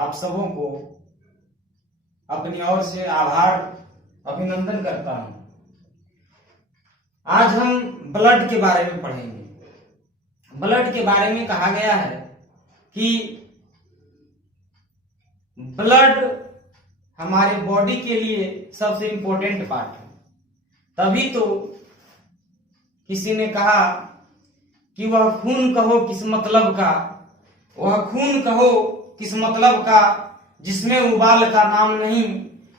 आप सबों को अपनी ओर से आभार अभिनंदन करता हूं। आज हम ब्लड के बारे में पढ़ेंगे। ब्लड के बारे में कहा गया है कि ब्लड हमारे बॉडी के लिए सबसे इंपॉर्टेंट पार्ट है। तभी तो किसी ने कहा कि वह खून कहो किस मतलब का, वह खून कहो किस मतलब का, जिसमें उबाल का नाम नहीं,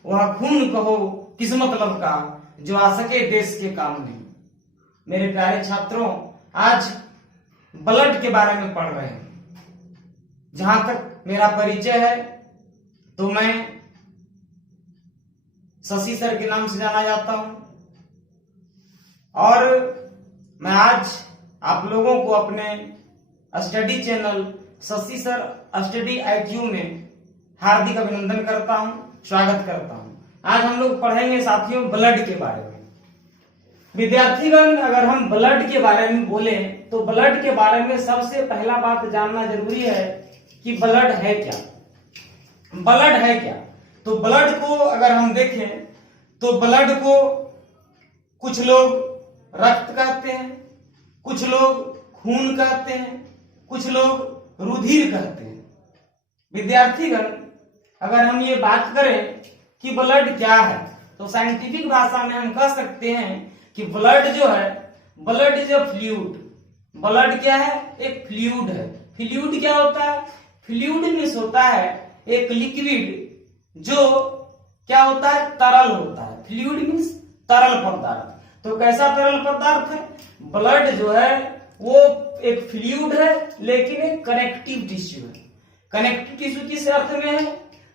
वह खून कहो किस मतलब का, जो आ सके देश के काम नहीं। मेरे प्यारे छात्रों, आज ब्लड के बारे में पढ़ रहे हैं। जहां तक मेरा परिचय है तो मैं शशि सर के नाम से जाना जाता हूं और मैं आज आप लोगों को अपने study channel Shashi sir study IQ में हार्दिक अभिनंदन करता हूं, स्वागत करता हूं। आज हम लोग पढ़ेंगे साथियों ब्लड के बारे में। विद्यार्थीगण, अगर हम ब्लड के बारे में बोले तो ब्लड के बारे में सबसे पहला बात जानना जरूरी है कि ब्लड है क्या। ब्लड है क्या? तो ब्लड को अगर हम देखें तो ब्लड को कुछ लोग रक्त कहते हैं, कुछ लोग खून कहते हैं, कुछ लोग रुधिर कहते हैं। विद्यार्थीगण, अगर हम ये बात करें कि ब्लड क्या है तो साइंटिफिक भाषा में हम कह सकते हैं कि ब्लड जो है, blood is a fluid. Blood क्या है? एक फ्लूइड है। फ्लूइड क्या होता है? फ्लूइड मींस होता है एक लिक्विड जो क्या होता है? तरल होता है। फ्लूइड मींस तरल पदार्थ। तो कैसा तरल पदार्थ है? ब्लड जो है वो एक फ्लूइड है लेकिन एक कनेक्टिव टिश्यू है। कनेक्टिव टिश्यू किस अर्थ में है?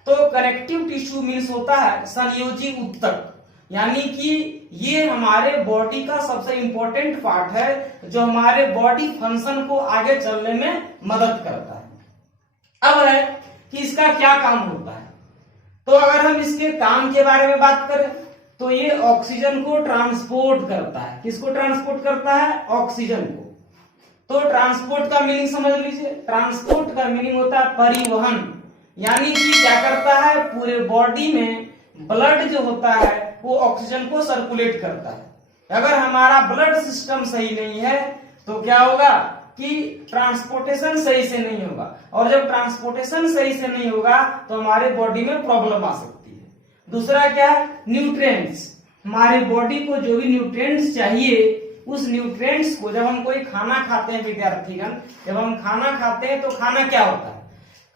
तो कनेक्टिव टिश्यू मींस होता है संयोजी ऊतक, यानी कि ये हमारे बॉडी का सबसे इंपॉर्टेंट पार्ट है जो हमारे बॉडी फंक्शन को आगे चलने में मदद करता है। अब है कि इसका क्या काम होता है। तो अगर हम इसके काम के बारे में बात करें तो ये ऑक्सीजन को ट्रांसपोर्ट करता है। किसको ट्रांसपोर्ट करता है? ऑक्सीजन को। तो ट्रांसपोर्ट का मीनिंग समझ लीजिए। ट्रांसपोर्ट का मीनिंग होता है परिवहन, यानी कि क्या करता है? पूरे बॉडी में ब्लड जो होता है वो ऑक्सीजन को सर्कुलेट करता है। अगर हमारा ब्लड सिस्टम सही नहीं है तो क्या होगा कि ट्रांसपोर्टेशन सही से नहीं होगा, और जब ट्रांसपोर्टेशन सही से नहीं होगा तो हमारे बॉडी में प्रॉब्लम आ सकती है। दूसरा क्या है? न्यूट्रिएंट्स। हमारे बॉडी को जो भी न्यूट्रिएंट्स चाहिए उस न्यूट्रिएंट्स को, जब हम कोई खाना खाते हैं विद्यार्थीगण, जब हम खाना खाते हैं तो खाना क्या होता है?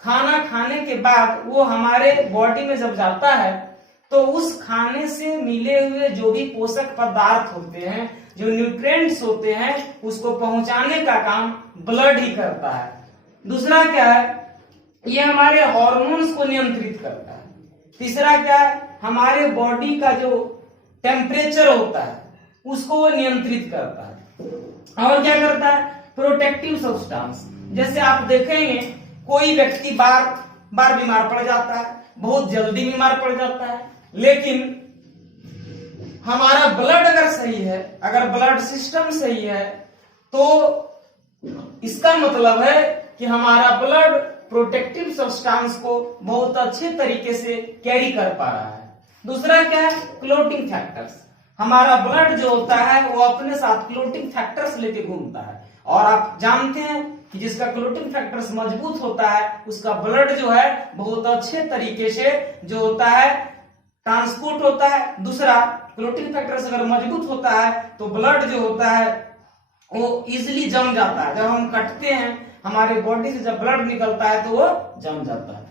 खाना खाने के बाद वो हमारे बॉडी में जब जाता है तो उस खाने से मिले हुए जो भी पोषक पदार्थ होते हैं, जो न्यूट्रिएंट्स होते हैं, उसको पहुंचाने का काम ब्लड ही करता है। दूसरा क्या है? ये हमारे हार्मोन्स को नियंत्रित करता है। तीसरा क्या है? हमारे बॉडी का जो टेम्परेचर होता है उसको वो नियंत्रित करता है। और क्या करता है? Protective substance. जैसे आप देखेंगे कोई व्यक्ति बार बार बीमार पड़ जाता है, बहुत जल्दी बीमार पड़ जाता है, लेकिन हमारा ब्लड अगर सही है, अगर ब्लड सिस्टम सही है तो इसका मतलब है कि हमारा ब्लड प्रोटेक्टिव सब्सटेंस को बहुत अच्छे तरीके से कैरी कर पा रहा है। दूसरा क्या है? Clotting factors. हमारा ब्लड जो होता है वो अपने साथ क्लोटिंग फैक्टर्स लेके घूमता है, और आप जानते हैं कि जिसका क्लोटिंग फैक्टर्स मजबूत होता है उसका ब्लड जो है बहुत अच्छे तरीके से जो होता है ट्रांसपोर्ट होता है। दूसरा, क्लोटिंग फैक्टर्स अगर मजबूत होता है तो ब्लड जो होता है वो इजिली जम जाता है। जब हम कटते हैं हमारे बॉडी से जब ब्लड निकलता है तो वो जम जाता है।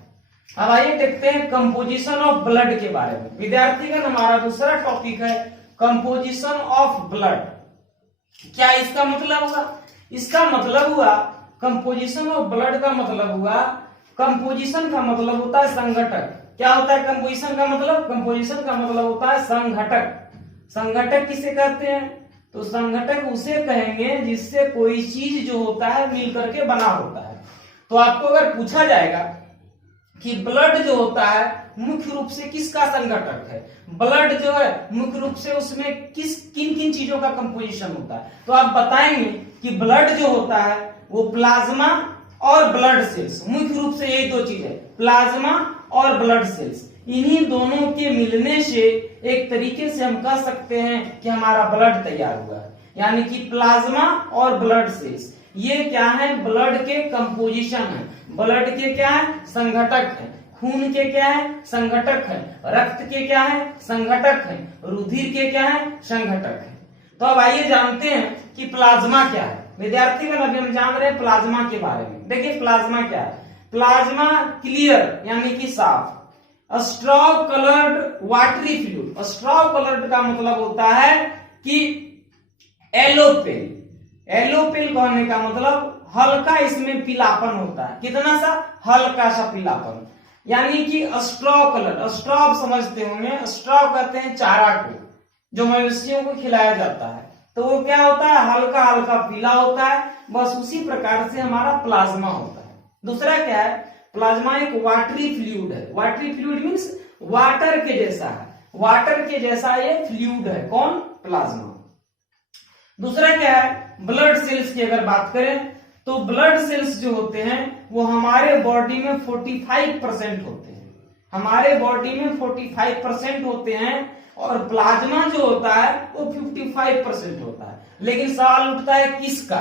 अब आइए देखते हैं कंपोजिशन ऑफ ब्लड के बारे में। विद्यार्थीगण, हमारा दूसरा टॉपिक है कंपोजिशन ऑफ ब्लड। क्या इसका मतलब हुआ? इसका मतलब हुआ कंपोजिशन ऑफ ब्लड का मतलब हुआ, कंपोजिशन का मतलब होता है संघटक। क्या होता है कंपोजिशन का मतलब? कंपोजिशन का मतलब होता है संघटक। संघटक किसे कहते हैं? तो संघटक उसे कहेंगे जिससे कोई चीज जो होता है मिल करके बना होता है। तो आपको अगर पूछा जाएगा कि ब्लड जो होता है मुख्य रूप से किसका संघटक है, ब्लड जो है मुख्य रूप से उसमें किन किन चीजों का कंपोजिशन होता है, तो आप बताएंगे कि ब्लड जो होता है वो प्लाज्मा और ब्लड सेल्स, मुख्य रूप से यही दो चीज है, प्लाज्मा और ब्लड सेल्स। इन्हीं दोनों के मिलने से एक तरीके से हम कह सकते हैं कि हमारा ब्लड तैयार हुआ है। यानी कि प्लाज्मा और ब्लड सेल्स ये क्या है, ब्लड के कंपोजिशन है, ब्लड के क्या है, संघटक है, खून के क्या है, संघटक है, रक्त के क्या है, संघटक है, रुधिर के क्या है, संघटक है। तो अब आइए जानते हैं कि प्लाज्मा क्या है। विद्यार्थीगण अभी हम जान रहे हैं प्लाज्मा के बारे में। देखिए प्लाज्मा क्या है, प्लाज्मा क्लियर यानी कि साफ, straw coloured watery fluid. Straw coloured का मतलब होता है कि एलोपेल। एलोपेल कहने का मतलब हल्का इसमें पीलापन होता है, कितना सा, हल्का सा पीलापन। यानी कि स्ट्रॉ कलर, स्ट्रॉ आप समझते होंगे, स्ट्रॉ कहते हैं चारा को जो मवेशियों को खिलाया जाता है, तो वो क्या होता है, हल्का हल्का पीला होता है। बस उसी प्रकार से हमारा प्लाज्मा होता है। दूसरा क्या है, प्लाज्मा एक वाटरी फ्लूइड है। वाटरी फ्लूइड मीन्स वाटर के जैसा है, वाटर के जैसा ये फ्लूइड है। कौन, प्लाज्मा। दूसरा क्या है, ब्लड सेल्स की अगर बात करें तो ब्लड सेल्स जो होते हैं वो हमारे बॉडी में 45% होते हैं, हमारे बॉडी में 45% होते हैं, और प्लाज्मा जो होता है वो 55% होता है। लेकिन सवाल उठता है किसका,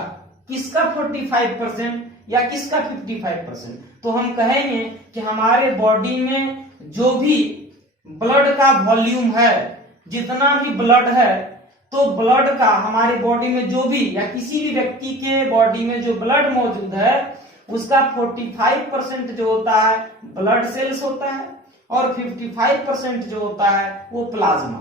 किसका 45% या किसका 55%? तो हम कहेंगे कि हमारे बॉडी में जो भी ब्लड का वॉल्यूम है, जितना भी ब्लड है, तो ब्लड का हमारे बॉडी में जो भी या किसी भी व्यक्ति के बॉडी में जो ब्लड मौजूद है उसका 45% जो होता है ब्लड सेल्स होता है, और 55% जो होता है वो प्लाज्मा।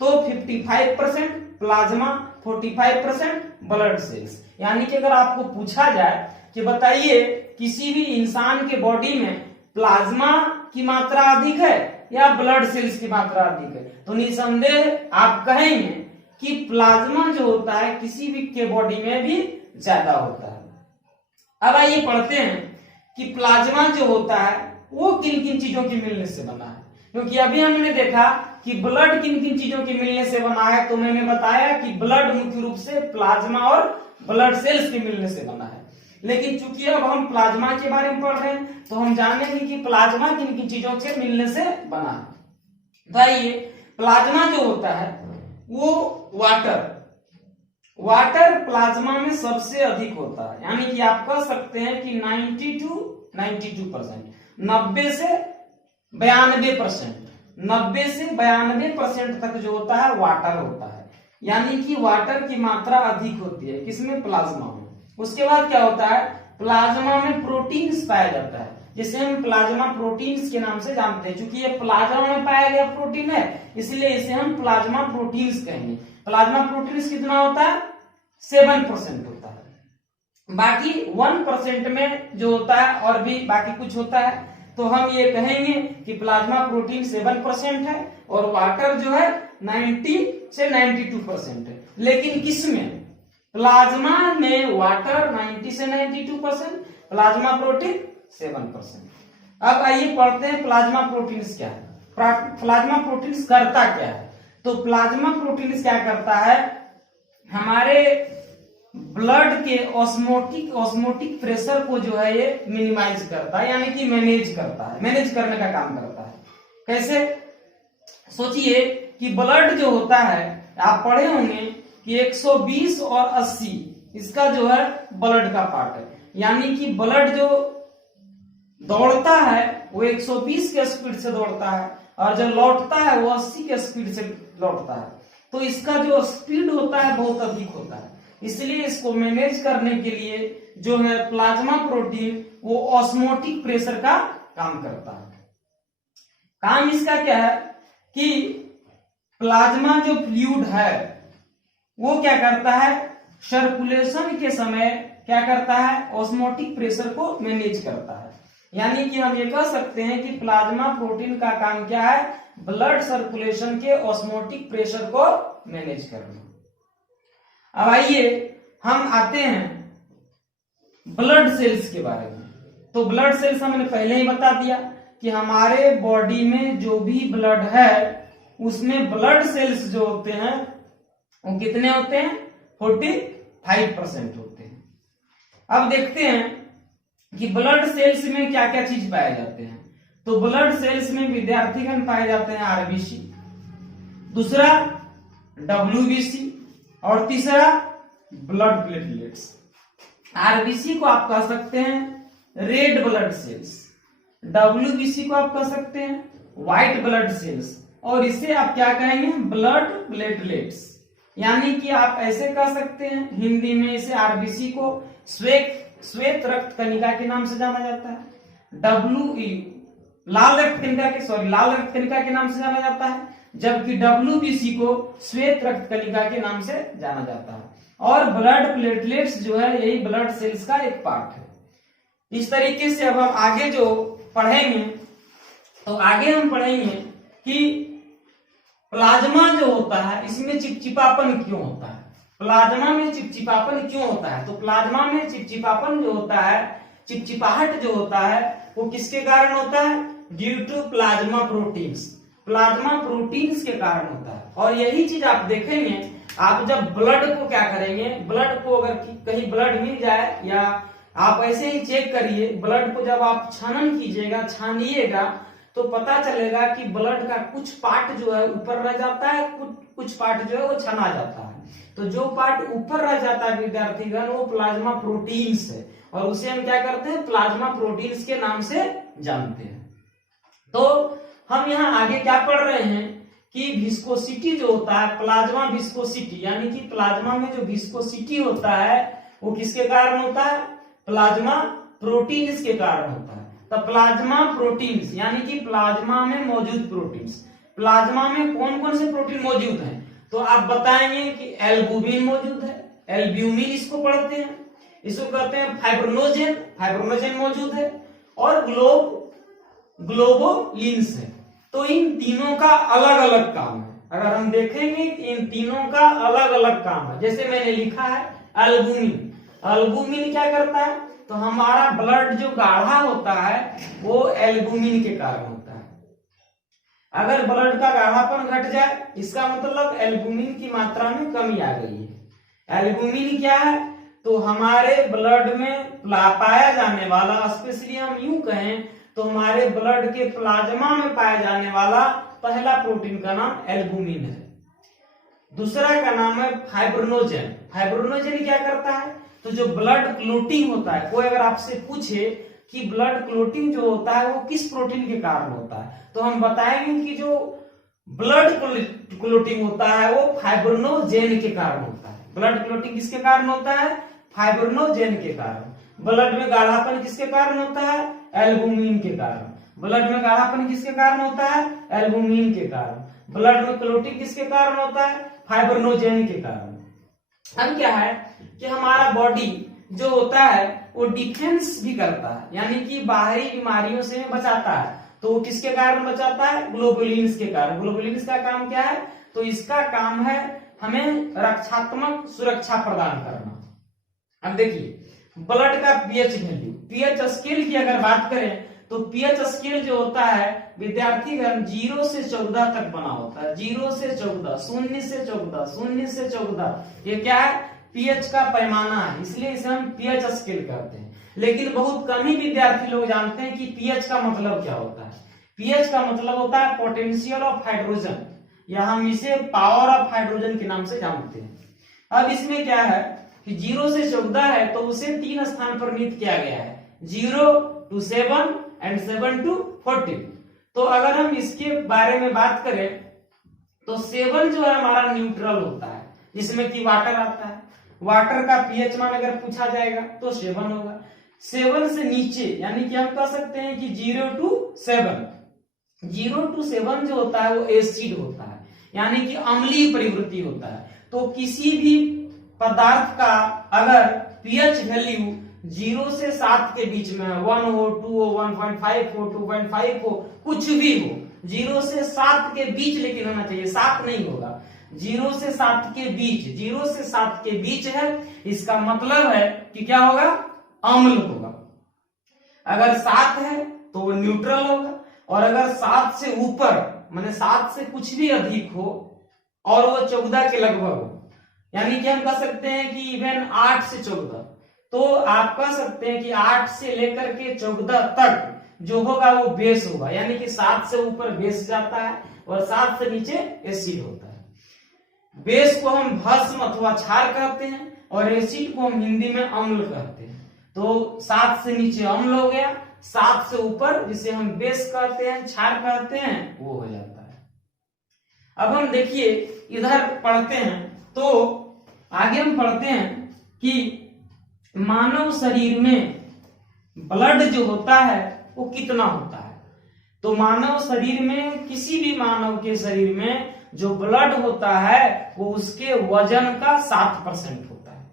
तो 55% प्लाज्मा, 45% ब्लड सेल्स। यानी कि अगर आपको पूछा जाए कि बताइए किसी भी इंसान के बॉडी में प्लाज्मा की मात्रा अधिक है या ब्लड सेल्स की मात्रा अधिक है, तो निसंदेह आप कहेंगे कि प्लाज्मा जो होता है किसी भी के बॉडी में भी ज्यादा होता है। अब आइए पढ़ते हैं कि प्लाज्मा जो होता है वो किन किन चीजों के मिलने से बना है। क्योंकि अभी हमने देखा कि ब्लड किन किन चीजों के मिलने से बना है, तो मैंने बताया कि ब्लड मुख्य रूप से प्लाज्मा और ब्लड सेल्स के मिलने से बना है। लेकिन चूंकि अब हम प्लाज्मा के बारे में पढ़ रहे हैं तो हम जानेंगे कि प्लाज्मा किन किन चीजों से मिलने से बना है। तो आइए, प्लाज्मा जो होता है वो वाटर प्लाज्मा में सबसे अधिक होता है। यानी कि आप कह सकते हैं कि 90 to 92%, 90 से 92%, 90 से 92% तक जो होता है वाटर होता है। यानी कि वाटर की मात्रा अधिक होती है किसमें, प्लाज्मा में। उसके बाद क्या होता है, प्लाज्मा में प्रोटीन्स पाया जाता है, जिसे हम प्लाज्मा प्रोटीन्स के नाम से जानते हैं। क्योंकि ये प्लाज्मा में पाया गया प्रोटीन है इसलिए इसे हम प्लाज्मा प्रोटीन्स कहेंगे। प्लाज्मा प्रोटीन्स कितना होता है, 7% होता है। बाकी 1% में जो होता है और भी बाकी कुछ होता है, तो हम ये कहेंगे कि प्लाज्मा प्रोटीन 7% है और वाटर जो है 90 से 92% है। लेकिन किसमें, प्लाज्मा में वाटर 90 से 92%, प्लाज्मा प्रोटीन 7%। अब आइए पढ़ते हैं प्लाज्मा प्रोटीन्स क्या है, प्लाज्मा प्रोटीन्स करता क्या है। तो प्लाज्मा प्रोटीन्स क्या करता है, हमारे ब्लड के ऑस्मोटिक प्रेशर को जो है ये मिनिमाइज करता है, यानी कि मैनेज करता है, मैनेज करने का काम करता है। कैसे, सोचिए कि ब्लड जो होता है, आप पढ़े होंगे कि 120 और 80 इसका जो है ब्लड का पार्ट है। यानी कि ब्लड जो दौड़ता है वो 120 के स्पीड से दौड़ता है और जो लौटता है वो 80 के स्पीड से लौटता है। तो इसका जो स्पीड होता है बहुत अधिक होता है, इसलिए इसको मैनेज करने के लिए जो है प्लाज्मा प्रोटीन वो ऑस्मोटिक प्रेशर का काम करता है। काम इसका क्या है कि प्लाज्मा जो फ्लूइड है वो क्या करता है, सर्कुलेशन के समय क्या करता है, ऑस्मोटिक प्रेशर को मैनेज करता है। यानी कि हम ये कह सकते हैं कि प्लाज्मा प्रोटीन का काम क्या है, ब्लड सर्कुलेशन के ऑस्मोटिक प्रेशर को मैनेज करना। अब आइए हम आते हैं ब्लड सेल्स के बारे में। तो ब्लड सेल्स हमने पहले ही बता दिया कि हमारे बॉडी में जो भी ब्लड है उसमें ब्लड सेल्स जो होते हैं वो कितने होते हैं, 45% होते हैं। अब देखते हैं कि ब्लड सेल्स में क्या क्या चीज पाए जाते हैं। तो ब्लड सेल्स में विद्यार्थीगण पाए जाते हैं आरबीसी, दूसरा डब्ल्यूबीसी और तीसरा ब्लड प्लेटलेट्स। आरबीसी को आप कह सकते हैं रेड ब्लड सेल्स, डब्ल्यूबीसी को आप कह सकते हैं व्हाइट ब्लड सेल्स, और इसे आप क्या कहेंगे ब्लड प्लेटलेट्स। यानी कि आप ऐसे कह सकते हैं हिंदी में इसे आरबीसी को श्वेत रक्त कणिका के नाम से जाना जाता है, लाल रक्त कणिका के नाम से जाना जाता है, जबकि डब्ल्यूबीसी को श्वेत रक्त कणिका के नाम से जाना जाता है। और ब्लड प्लेटलेट्स जो है यही ब्लड सेल्स का एक पार्ट है। इस तरीके से अब हम आगे जो पढ़ेंगे, तो आगे हम पढ़ेंगे कि प्लाज्मा जो होता है इसमें चिपचिपापन क्यों होता है, प्लाज्मा में चिपचिपापन क्यों होता है। तो प्लाज्मा में चिपचिपापन जो होता है, चिपचिपाहट जो होता है, वो किसके कारण होता है, due to plasma proteins, plasma proteins के कारण होता है। और यही चीज आप देखेंगे, आप जब ब्लड को क्या करेंगे, ब्लड को अगर कहीं ब्लड मिल जाए या आप ऐसे ही चेक करिए, ब्लड को जब आप छानन कीजिएगा, छानिएगा, तो पता चलेगा कि ब्लड का कुछ पार्ट जो है ऊपर रह जाता है, कुछ पार्ट जो है वो छना जाता है। तो जो पार्ट ऊपर रह जाता है विद्यार्थीगण, वो प्लाज्मा प्रोटीन्स है, और उसे हम क्या करते हैं प्लाज्मा प्रोटीन्स के नाम से जानते हैं। तो हम यहाँ आगे क्या पढ़ रहे हैं कि विस्कोसिटी जो होता है, प्लाज्मा विस्कोसिटी, यानी कि प्लाज्मा में जो विस्कोसिटी होता है वो किसके कारण होता है, प्लाज्मा प्रोटीन्स के कारण होता है। तो प्लाज्मा प्रोटीन्स यानी कि प्लाज्मा में मौजूद प्रोटीन्स, प्लाज्मा में कौन कौन से प्रोटीन मौजूद हैं, तो आप बताएंगे कि एल्बुमिन मौजूद है, एल्ब्यूमिन इसको पढ़ते हैं, इसको कहते हैं फाइब्रोनोजेन, फाइब्रोनोजेन मौजूद है, और ग्लोबुलिन्स है। तो इन तीनों का अलग अलग काम है। अगर हम देखेंगे इन तीनों का अलग अलग काम है, जैसे मैंने लिखा है एल्बुमिन, एल्बुमिन क्या करता है, तो हमारा ब्लड जो गाढ़ा होता है वो एल्बुमिन के कारण होता है। अगर ब्लड का गाढ़ापन घट जाए, इसका मतलब एल्बुमिन की मात्रा में कमी आ गई है। एल्बुमिन क्या है, तो हमारे ब्लड में पाया जाने वाला, स्पेशली हम यूं कहें तो हमारे ब्लड के प्लाज्मा में पाया जाने वाला पहला प्रोटीन का नाम एल्बुमिन है। दूसरा का नाम है फाइब्रोनोजेन। फाइब्रोनोजेन क्या करता है, तो जो ब्लड क्लोटिंग होता है, कोई अगर आपसे पूछे कि ब्लड क्लोटिंग जो होता है वो किस प्रोटीन के कारण होता है, तो हम बताएंगे कि जो ब्लड क्लोटिंग होता है वो फाइब्रोनोजेन के कारण होता है। ब्लड क्लोटिंग किसके कारण होता है, फाइब्रोनोजेन के कारण। ब्लड में गाढ़ापन किसके कारण होता है, एल्बुमिन के कारण। ब्लड में गाढ़ापन किसके कारण होता है, एल्बुमिन के कारण। ब्लड में क्लोटिंग किसके कारण होता है, फाइब्रोनोजेन के कारण। अब क्या है कि हमारा बॉडी जो होता है वो डिफेंस भी करता है, यानी कि बाहरी बीमारियों से बचाता है। तो वो किसके कारण बचाता है, ग्लोबुलिन्स के कारण। ग्लोबुलिन्स का काम क्या है, तो इसका काम है हमें रक्षात्मक सुरक्षा प्रदान करना। अब देखिए ब्लड का पीएच वैल्यू, पीएच स्केल की अगर बात करें तो पीएच स्केल जो होता है विद्यार्थीगण 0 से 14 तक बना होता है। 0 से 14, 0 से 14, 0 से 14, ये क्या है, पीएच का पैमाना है, इसलिए इसे हम पीएच स्केल कहते हैं। लेकिन बहुत कम ही विद्यार्थी लोग जानते हैं कि पीएच का मतलब क्या होता है। पीएच का मतलब होता है पोटेंशियल ऑफ हाइड्रोजन, या हम इसे पावर ऑफ हाइड्रोजन के नाम से जानते हैं। अब इसमें क्या है कि 0 से 14 है तो उसे 3 स्थान पर निहित किया गया है, 0 to 7 एंड 7 to 14। तो अगर हम इसके बारे में बात करें तो 7 जो है हमारा न्यूट्रल होता है, जिसमें कि वाटर आता है। वाटर का पीएच मान अगर पूछा जाएगा तो 7 होगा। 7 से नीचे यानी कि हम कह सकते हैं कि 0 to 7, 0 to 7 जो होता है वो एसिड होता है, यानी कि अम्लीय प्रवृत्ति होता है। तो किसी भी पदार्थ का अगर पीएच वैल्यू 0 से 7 के बीच में 1 हो, 2 हो, 1.5 हो, 2.5 हो, कुछ भी हो, 0 से 7 के बीच लेकिन होना चाहिए, 7 नहीं होगा, 0 से 7 के बीच, 0 से 7 के बीच है, इसका मतलब है कि क्या होगा, अम्ल होगा। अगर 7 है तो वो न्यूट्रल होगा, और अगर 7 से ऊपर माने 7 से कुछ भी अधिक हो और वो 14 के लगभग हो, यानी कि हम कह सकते हैं कि इवन 8 से 14, तो आप कह सकते हैं कि 8 से लेकर के 14 तक जो होगा वो बेस होगा, यानी कि 7 से ऊपर बेस जाता है और 7 से नीचे एसिड होता है। बेस को हम भस्म अथवा क्षार कहते हैं और एसिड को हम हिंदी में अम्ल कहते हैं। तो 7 से नीचे अम्ल हो गया, 7 से ऊपर जिसे हम बेस कहते हैं, क्षार कहते हैं, वो हो जाता है। अब हम देखिए इधर पढ़ते हैं, तो आगे हम पढ़ते हैं कि मानव शरीर में ब्लड जो होता है वो कितना होता है। तो मानव शरीर में, किसी भी मानव के शरीर में जो ब्लड होता है वो उसके वजन का 7% होता है,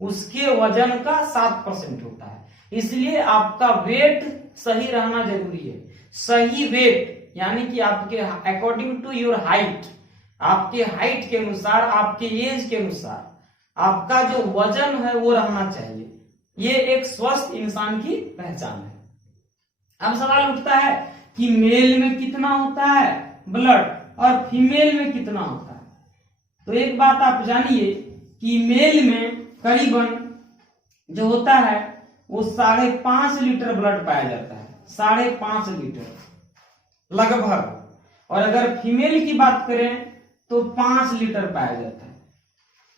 उसके वजन का 7% होता है। इसलिए आपका वेट सही रहना जरूरी है। सही वेट यानी कि आपके अकॉर्डिंग टू योर हाइट, आपके हाइट के अनुसार, आपके एज के अनुसार आपका जो वजन है वो रहना चाहिए। ये एक स्वस्थ इंसान की पहचान है। अब सवाल उठता है कि मेल में कितना होता है ब्लड और फीमेल में कितना होता है। तो एक बात आप जानिए कि मेल में करीबन जो होता है वो 5.5 लीटर ब्लड पाया जाता है, 5.5 लीटर लगभग। और अगर फीमेल की बात करें तो 5 लीटर पाया जाता है,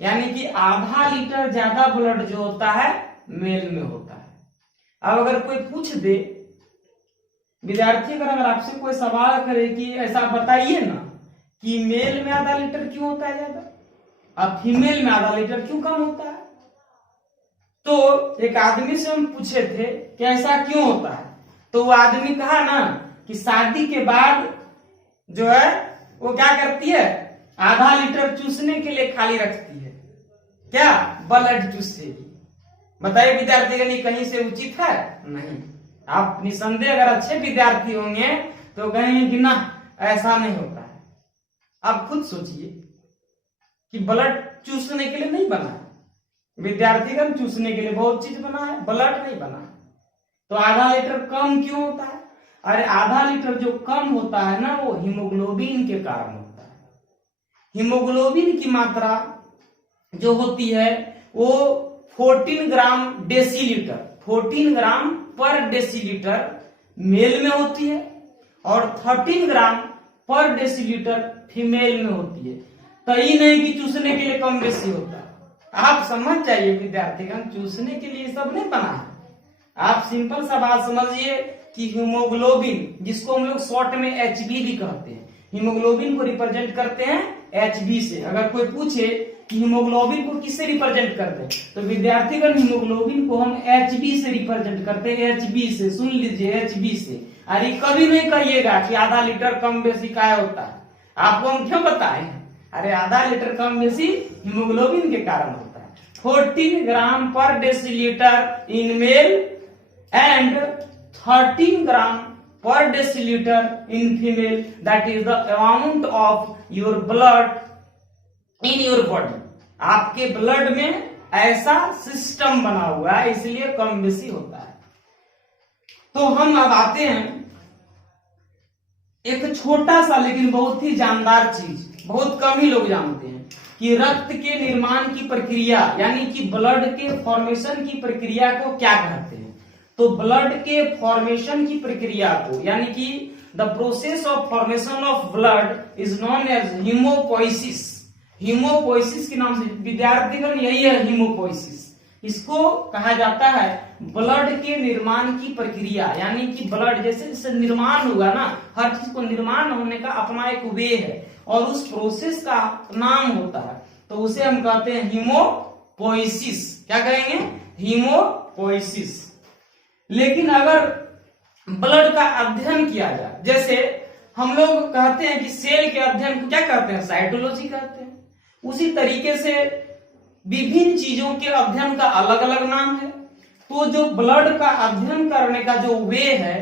यानी कि आधा लीटर ज्यादा ब्लड जो होता है मेल में होता है। अब अगर कोई पूछ दे, विद्यार्थी अगर आपसे कोई सवाल करे कि ऐसा बताइए ना कि मेल में आधा लीटर क्यों होता है ज्यादा और फीमेल में आधा लीटर क्यों कम होता है, तो एक आदमी से हम पूछे थे कि ऐसा क्यों होता है। तो वो आदमी कहा ना कि शादी के बाद जो है वो क्या करती है, आधा लीटर चूसने के लिए खाली रखती है, क्या ब्लड चूसेगी। बताइए विद्यार्थी कहीं से उचित है? नहीं। आप निसंदेह अगर अच्छे विद्यार्थी होंगे तो कहेंगे कि ना ऐसा नहीं होता है। आप खुद सोचिए कि ब्लड चूसने के लिए नहीं बना है, विद्यार्थीगण चूसने के लिए बहुत चीज बना है, ब्लड नहीं बना है। तो आधा लीटर कम क्यों होता है? अरे आधा लीटर जो कम होता है ना वो हीमोग्लोबिन के कारण होता है। हीमोग्लोबिन की मात्रा जो होती है वो 14 ग्राम डेसीलीटर, 14 ग्राम पर डेसीलीटर मेल में होती है और 13 ग्राम पर डेसीलीटर फीमेल में होती है। तो ये नहीं कि चूसने के लिए कम बेसी होता है। आप समझ जाइए विद्यार्थीगण, चूसने के लिए सब नहीं बना है। आप सिंपल सा बात समझिए कि हीमोग्लोबिन, जिसको हम लोग शॉर्ट में एचबी भी कहते हैं, हीमोग्लोबिन को रिप्रेजेंट करते हैं एचबी से। अगर कोई पूछे कि हीमोग्लोबिन को किससे रिप्रेजेंट करते हैं, तो विद्यार्थीगण हीमोग्लोबिन को हम एचबी से रिप्रेजेंट करते हैं, एचबी से। सुन लीजिए, एचबी से। अरे कभी नहीं कहिएगा कि आधा लीटर कम बेसी क्या होता है। आपको हम क्यों बताएं? अरे आधा लीटर कम बेसी हीमोग्लोबिन के कारण होता है। 14 ग्राम पर decilitre in male and 13 gram per deciliter in female, that is the amount of your blood in your body। आपके ब्लड में ऐसा सिस्टम बना हुआ है, इसलिए कम बेसी होता है। तो हम अब आते हैं एक छोटा सा लेकिन बहुत ही जानदार चीज, बहुत कम ही लोग जानते हैं कि रक्त के निर्माण की प्रक्रिया यानी कि ब्लड के फॉर्मेशन की प्रक्रिया को क्या कहते हैं। तो ब्लड के फॉर्मेशन की प्रक्रिया को यानी कि the process of formation of blood is known as haemopoiesis. Haemopoiesis के नाम से विद्यार्थीगण यही है हीमोपोइसिस। इसको कहा जाता है ब्लड के निर्माण की प्रक्रिया, यानी कि ब्लड जैसे जैसे निर्माण हुआ ना, हर चीज को निर्माण होने का अपना एक वे है और उस प्रोसेस का नाम होता है, तो उसे हम कहते हैं हीमोपोइसिस। क्या कहेंगे? हीमोपोइसिस। लेकिन अगर ब्लड का अध्ययन किया जाए, जैसे हम लोग कहते हैं कि सेल के अध्ययन को क्या कहते हैं? साइटोलॉजी कहते हैं। उसी तरीके से विभिन्न चीजों के अध्ययन का अलग अलग नाम है। तो जो ब्लड का अध्ययन करने का जो वे है,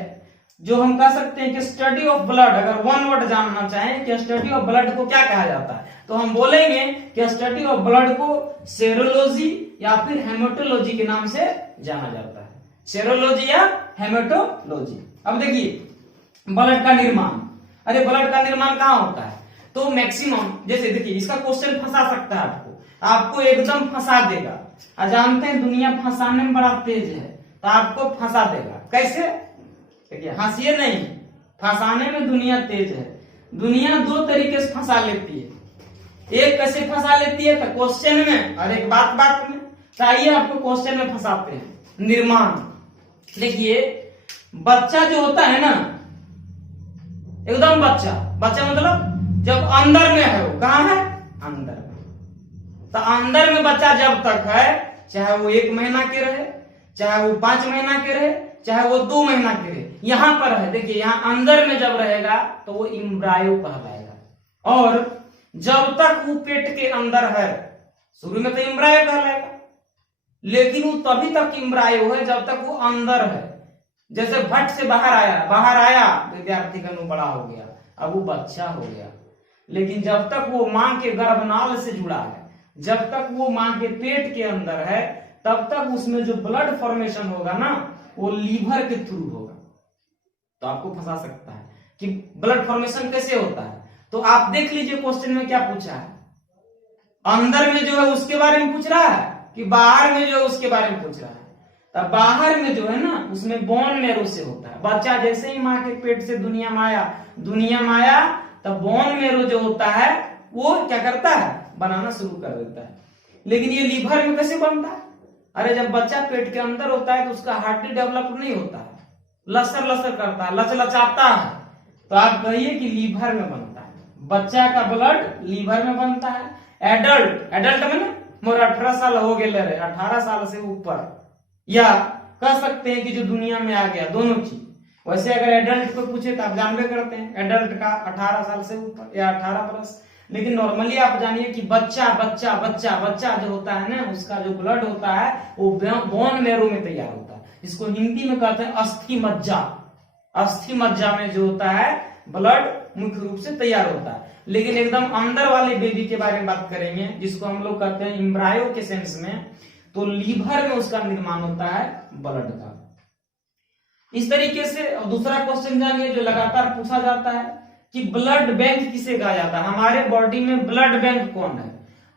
जो हम कह सकते हैं कि स्टडी ऑफ ब्लड, अगर वन वर्ड जानना चाहें कि स्टडी ऑफ ब्लड को क्या कहा जाता है, तो हम बोलेंगे कि स्टडी ऑफ ब्लड को सेरोलॉजी या फिर हेमेटोलॉजी के नाम से जाना जाता है। सेरोलॉजी या हेमेटोलॉजी। अब देखिए ब्लड का निर्माण, अरे ब्लड का निर्माण कहाँ होता है? तो मैक्सिमम, जैसे देखिए इसका क्वेश्चन फंसा सकता है आपको, आपको एकदम फंसा देगा। और जानते हैं दुनिया फंसाने में बड़ा तेज है, तो आपको फंसा देगा। कैसे? देखिए, हंसिए नहीं, फंसाने में दुनिया तेज है। दुनिया दो तरीके से फंसा लेती है। एक कैसे फंसा लेती है? तो क्वेश्चन में, और एक बात बात में। तो आइए आपको क्वेश्चन में फंसाते हैं। निर्माण, देखिए बच्चा जो होता है ना, एकदम बच्चा, बच्चा मतलब जब अंदर में है, वो कहाँ है? अंदर में। तो अंदर में बच्चा जब तक है, चाहे वो 1 महीना के रहे, चाहे वो 5 महीना के रहे, चाहे वो 2 महीना के रहे, यहां पर है। देखिए यहां अंदर में जब रहेगा तो वो इम्ब्रायो कहलाएगा। और जब तक वो पेट के अंदर है, शुरू में तो इम्ब्रायो कहलाएगा, लेकिन वो तभी तक इम्ब्रायो है जब तक वो अंदर है। जैसे भट्ट से बाहर आया विद्यार्थी का बड़ा हो गया, अब वो बच्चा हो गया। लेकिन जब तक वो मां के गर्भनाल से जुड़ा है, जब तक वो मां के पेट के अंदर है, तब तक उसमें जो ब्लड फॉर्मेशन होगा ना, वो लीवर के थ्रू होगा। तो आपको फंसा सकता है कि ब्लड फॉर्मेशन कैसे होता है। तो आप देख लीजिए क्वेश्चन में क्या पूछा है। अंदर में जो है उसके बारे में पूछ रहा है कि बाहर में जो है उसके बारे में पूछ रहा है। तब बाहर में जो है ना, उसमें बोन मैरो से होता है। बच्चा जैसे ही मां के पेट से दुनिया में आया, तब बोन मैरो जो होता है वो क्या करता है? बनाना शुरू कर देता है। लेकिन ये लीवर में कैसे बनता है? अरे जब बच्चा पेट के अंदर होता है तो उसका हार्ट डेवलप नहीं होता है, लसर लसर करता है, लचलचाता है। तो आप कहिए कि लीवर में बनता है। बच्चा का ब्लड लीवर में बनता है। एडल्ट में ना मोर 18 साल हो गए, 18 साल से ऊपर, या कह सकते हैं कि जो दुनिया में आ गया, दोनों चीज। वैसे अगर एडल्ट को पूछे तो आप जानबे करते हैं एडल्ट का 18 साल से ऊपर या 18 प्लस। लेकिन नॉर्मली आप जानिए कि बच्चा जो होता है ना, उसका जो ब्लड होता है वो बोन मैरो में तैयार होता है। इसको हिंदी में कहते हैं अस्थि मज्जा। अस्थि मज्जा में जो होता है ब्लड मुख्य रूप से तैयार होता है। लेकिन एकदम अंदर वाले बेबी के बारे में बात करेंगे, जिसको हम लोग कहते हैं इम्ब्रायो के सेंस में, तो लीवर में उसका निर्माण होता है ब्लड का। इस तरीके से दूसरा क्वेश्चन जानिए जो लगातार पूछा जाता है कि ब्लड बैंक किसे कहा जाता है? हमारे बॉडी में ब्लड बैंक कौन है?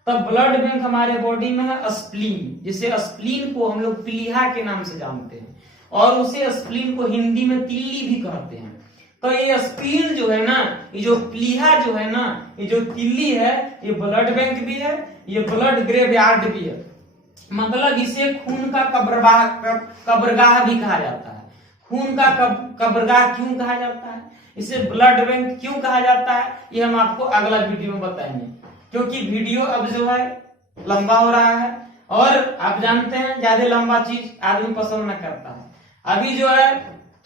तब ब्लड बैंक हमारे बॉडी में है स्प्लीन। जिसे स्प्लीन को हम लोग प्लीहा के नाम से जानते हैं, और उसे स्प्लीन को हिंदी में तिल्ली भी कहते हैं। तो ये स्प्लीन जो है ना, ये जो प्लीहा जो है ना, ये जो तिल्ली है, ये ब्लड बैंक भी है, ये ब्लड ग्रेवयार्ड भी है। मतलब इसे खून का कब्रगाह भी कहा जाता है। खून का कब्रगाह क्यों कहा जाता है, इसे ब्लड बैंक क्यों कहा जाता है, ये हम आपको अगला वीडियो में बताएंगे। क्योंकि वीडियो अब जो है लंबा हो रहा है, और आप जानते हैं ज्यादा लंबा चीज आदमी पसंद न करता है। अभी जो है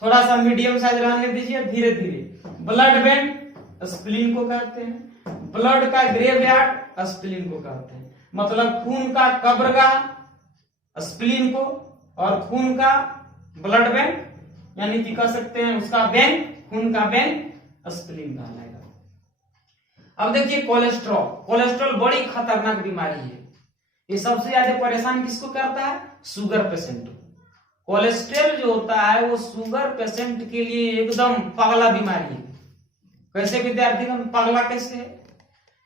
थोड़ा सा मीडियम साइज रहने दीजिए, धीरे धीरे। ब्लड बैंक स्प्लीन को कहते हैं, ब्लड का ग्रेवयार्ड स्प्लीन को कहते हैं। मतलब खून का कब्रगाह स्प्लीन को, और खून का ब्लड बैंक, यानी कि कह सकते हैं उसका बैंक, खून का बैंक स्प्लीन कहलाएगा। अब देखिए कोलेस्ट्रॉल बड़ी खतरनाक बीमारी है। ये सबसे ज्यादा परेशान किसको करता है? Sugar patient. कोलेस्ट्रॉल जो होता है वो शुगर पेशेंट के लिए एकदम पगला बीमारी है। कैसे विद्यार्थी का पगला कैसे है?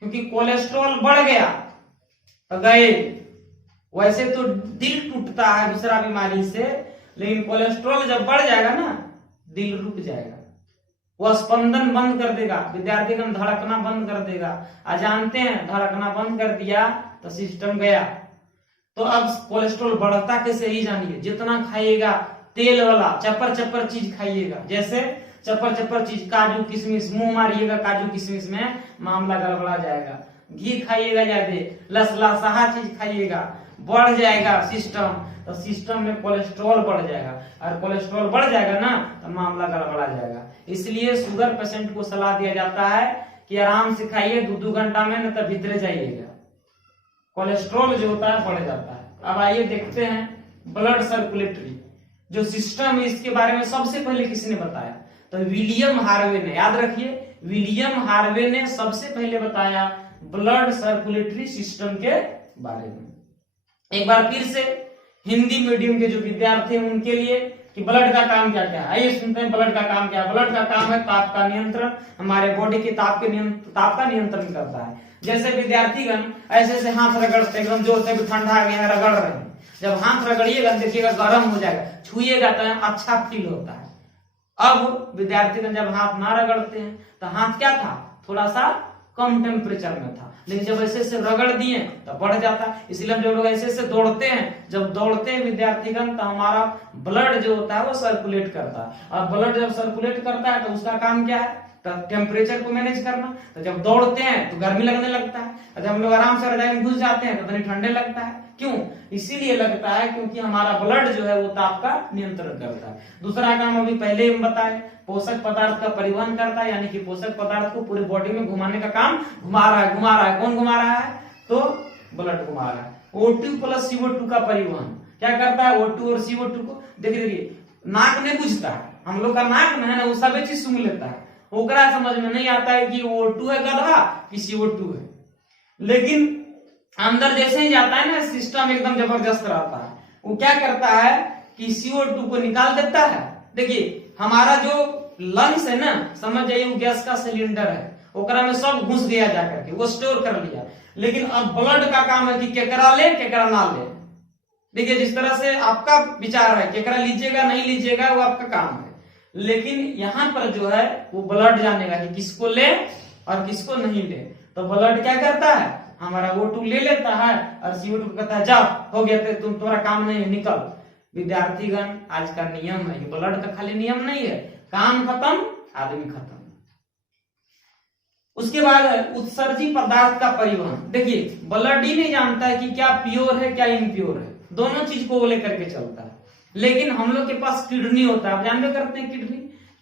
क्योंकि कोलेस्ट्रॉल बढ़ गया तो गए। वैसे तो दिल टूटता है दूसरा बीमारी से, लेकिन कोलेस्ट्रॉल जब बढ़ जाएगा ना, दिल रुक जाएगा, वो स्पंदन बंद कर देगा, विद्यार्थी का धड़कना बंद कर देगा। जानते हैं धड़कना बंद कर दिया तो सिस्टम गया। तो अब कोलेस्ट्रॉल बढ़ता कैसे, ही जानिए। जितना खाइएगा तेल वाला चप्पर चीज खाइएगा, जैसे चप्पर चीज, काजू किशमिश, मुंह मारिएगा काजू किशमिश में, मामला गड़बड़ा जाएगा। घी खाइएगा ज्यादा, लसलसाहा चीज खाइएगा, बढ़ जाएगा सिस्टम, तो सिस्टम में कोलेस्ट्रॉल बढ़ जाएगा, और कोलेस्ट्रॉल बढ़ जाएगा ना तो मामला गड़बड़ा जाएगा। इसलिए शुगर पेशेंट को सलाह दिया जाता है कि आराम से खाइए, 2-2 घंटा में, न तो भीतरे जाइएगा। कोलेस्ट्रॉल जो होता है बढ़ जाता है। अब आइए देखते हैं ब्लड सर्कुलेटरी जो सिस्टम है, इसके बारे में सबसे पहले किसने बताया? तो विलियम हार्वे ने। याद रखिए, विलियम हार्वे ने सबसे पहले बताया ब्लड सर्कुलेटरी सिस्टम के बारे में। एक बार फिर से हिंदी मीडियम के जो विद्यार्थी हैं उनके लिए, कि ब्लड का काम क्या क्या है। आइए सुनते हैं ब्लड का काम क्या है। ब्लड का काम है ताप का नियंत्रण, हमारे बॉडी के ताप का नियंत्रण करता है। जैसे विद्यार्थीगण ऐसे ऐसे हाथ रगड़ते एकदम जोर से, ठंडा आ गया है रगड़ रहे हैं, जब हाथ रगड़िएगा देखिएगा गर्म हो जाएगा, छुइएगा तो अच्छा फील होता है। अब विद्यार्थीगण जब हाथ ना रगड़ते हैं तो हाथ क्या था, थोड़ा सा कम टेम्परेचर में था, लेकिन जब ऐसे ऐसे रगड़ दिए तो बढ़ जाता है। इसलिए हम जो लोग ऐसे ऐसे दौड़ते हैं, जब दौड़ते हैं विद्यार्थीगण तो हमारा ब्लड जो होता है वो सर्कुलेट करता है। और ब्लड जब सर्कुलेट करता है तो उसका काम क्या है, तो टेम्परेचर को मैनेज करना। तो जब दौड़ते हैं तो गर्मी लगने लगता है, और जब हम लोग आराम से रजाई में घुस जाते हैं तो ठंडे लगता है। क्यों? इसीलिए लगता है क्योंकि हमारा ब्लड जो है वो ताप का नियंत्रण करता है। दूसरा काम अभी पहले हम बताए, पोषक पदार्थ का परिवहन करता है, यानी कि पोषक पदार्थ को पूरी बॉडी में घुमाने का काम घुमा रहा है। कौन घुमा रहा है? तो ब्लड घुमा रहा है। O2 प्लस CO2 का परिवहन क्या करता है? O2 और CO2 को देखिए नाक नहीं बुझता है, हम लोग का नाक में है ना, वो सभी चीज सूंघ लेता है, ओकरा समझ में नहीं आता है कि O2 है गधा कि CO2 है। लेकिन अंदर जैसे ही जाता है ना, सिस्टम एकदम जबरदस्त रहता है, वो क्या करता है कि CO2 को निकाल देता है। देखिए हमारा जो लंग्स है ना, समझ जाइए वो गैस का सिलेंडर है, ओकरा में सब घुस गया जाकर के, वो स्टोर कर लिया। लेकिन अब ब्लड का काम है कि केकरा ले केकरा ना ले। देखिए जिस तरह से आपका विचार है, केकरा लीजिएगा नहीं लीजिएगा वो आपका काम है, लेकिन यहाँ पर जो है वो ब्लड जानेगा कि किसको ले और किसको नहीं ले। तो ब्लड क्या करता है, हमारा O2 ले लेता है और CO2 को कहता है जा हो गया, तुम्हारा काम नहीं है, निकल। विद्यार्थीगण आज का नियम है, ब्लड का खाली नियम नहीं है, काम खत्म आदमी खत्म। उसके बाद उत्सर्जी पदार्थ का परिवहन। देखिए ब्लड ही नहीं जानता है कि क्या प्योर है क्या इम्प्योर है, दोनों चीज को वो लेकर के चलता है। लेकिन हम लोग के पास किडनी होता है, आप जानते करते हैं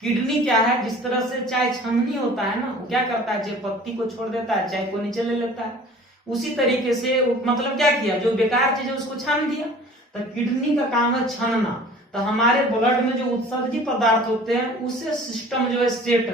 किडनी क्या है, जिस तरह से चाय छननी होता है ना, वो क्या करता है, चाय पत्ती को छोड़ देता है, चाय को नीचे ले लेता है। उसी तरीके से मतलब क्या किया, जो बेकार चीज है उसको छान दिया। तो किडनी का काम है छानना। तो हमारे ब्लड में जो उत्सर्जी पदार्थ होते हैं उससे सिस्टम जो है सेट